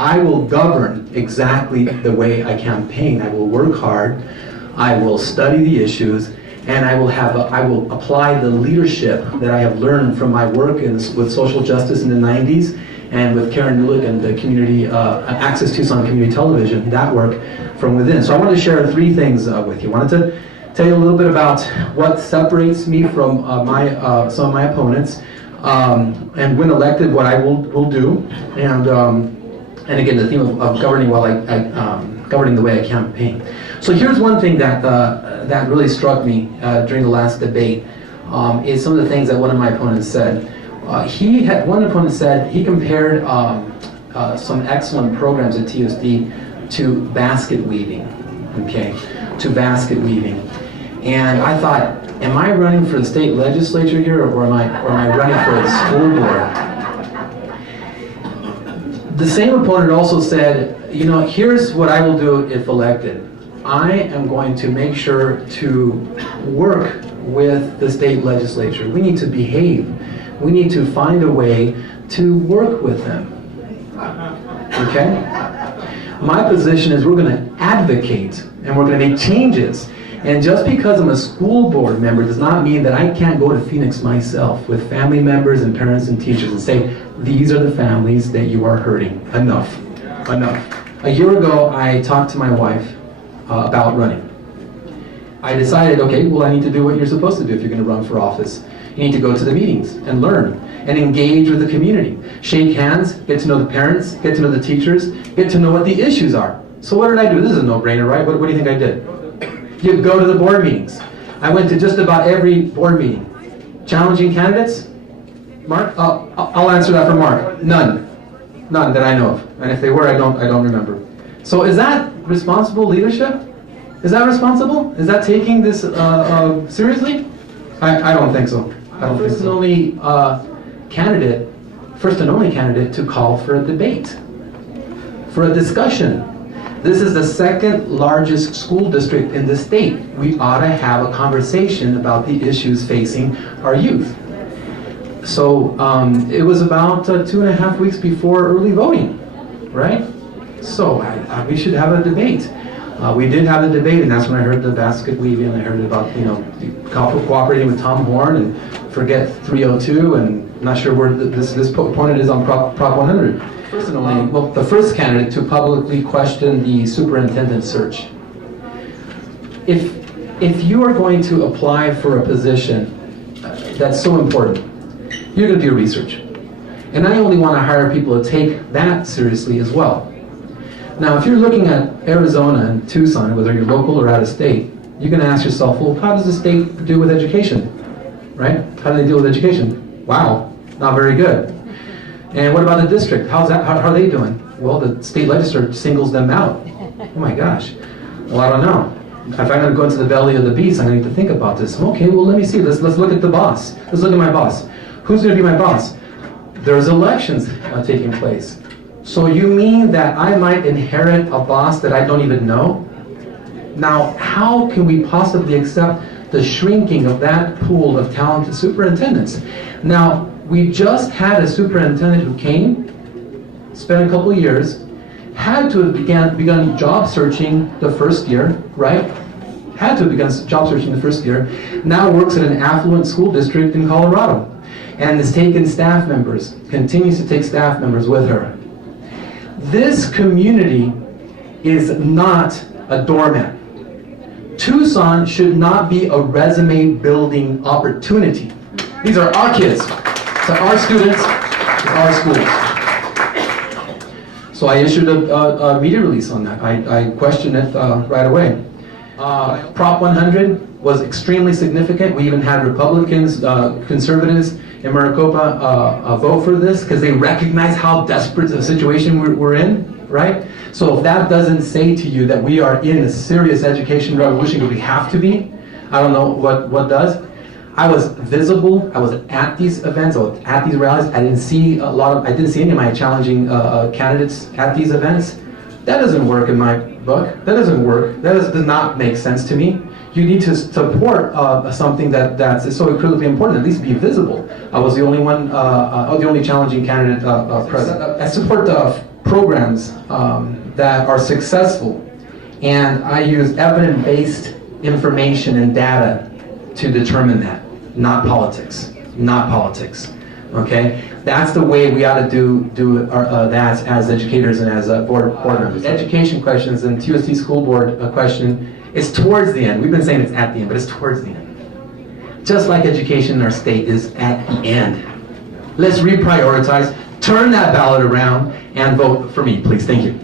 I will govern exactly the way I campaign. I will work hard, I will study the issues, and I will apply the leadership that I have learned from my work with social justice in the 90s and with Karen Newlick and the community, Access Tucson Community Television, that work from within. So I wanted to share three things with you. I wanted to tell you a little bit about what separates me from some of my opponents, and when elected, what I will do, and again, the theme of governing governing the way I campaign. So here's one thing that really struck me during the last debate, is some of the things that one of my opponents said. One opponent said he compared some excellent programs at TUSD to basket weaving, okay, to basket weaving. And I thought, am I running for the state legislature here, or am I running for the school board? The same opponent also said, you know, here's what I will do if elected. I am going to make sure to work with the state legislature. We need to behave. We need to find a way to work with them. Okay? My position is we're going to advocate and we're going to make changes. And just because I'm a school board member does not mean that I can't go to Phoenix myself with family members and parents and teachers and say, these are the families that you are hurting. Enough. Enough. A year ago, I talked to my wife about running. I decided, okay, well, I need to do what you're supposed to do if you're going to run for office. You need to go to the meetings and learn and engage with the community. Shake hands, get to know the parents, get to know the teachers, get to know what the issues are. So what did I do? This is a no-brainer, right? What do you think I did? You go to the board meetings. I went to just about every board meeting. Challenging candidates? Mark? I'll answer that for Mark. None. None that I know of. And if they were, I don't remember. So is that responsible leadership? Is that responsible? Is that taking this seriously? I don't think so. I don't think so. First and only candidate to call for a debate, for a discussion. This is the second largest school district in the state. We ought to have a conversation about the issues facing our youth. So it was about 2.5 weeks before early voting, right? So we should have a debate. We did have a debate, and that's when I heard the basket weaving. I heard about, you know, cooperating with Tom Horn and forget 302, and I'm not sure where this opponent is on Prop 100. First and only, well, the first candidate to publicly question the superintendent search. If you are going to apply for a position that's so important, you're going to do your research. And I only want to hire people to take that seriously as well. Now, if you're looking at Arizona and Tucson, whether you're local or out of state, you're going to ask yourself, well, how does the state deal with education? Right? How do they deal with education? Wow, not very good. And what about the district? How are they doing? Well, the state legislature singles them out. Oh my gosh. Well, I don't know. If I'm going to go into the belly of the beast, I'm going to need to think about this. Okay, well, let me see. Let's look at the boss. Let's look at my boss. Who's going to be my boss? There's elections taking place. So you mean that I might inherit a boss that I don't even know? Now, how can we possibly accept the shrinking of that pool of talented superintendents? Now, we just had a superintendent who came, spent a couple of years, had to have begun job searching the first year, right? Had to have begun job searching the first year. Now works at an affluent school district in Colorado, and has taken staff members, continues to take staff members with her. This community is not a doormat. Tucson should not be a resume building opportunity. These are our kids. To our students, to our schools. So I issued a media release on that. I questioned it right away. Prop 100 was extremely significant. We even had Republicans, conservatives in Maricopa vote for this because they recognize how desperate a situation we're in, right? So if that doesn't say to you that we are in a serious education revolution, but we have to be, I don't know what does. I was visible. I was at these events. I was at these rallies. I didn't see any of my challenging candidates at these events. That doesn't work in my book. That doesn't work. That does not make sense to me. You need to support something that's so critically important. At least be visible. I was the only one, the only challenging candidate present. I support programs that are successful, and I use evidence-based information and data to determine that, not politics, not politics. Okay, that's the way we ought to do that as educators and as board members. Education questions and TUSD school board question is towards the end. We've been saying it's at the end, but it's towards the end. Just like education in our state is at the end. Let's reprioritize, turn that ballot around, and vote for me, please. Thank you.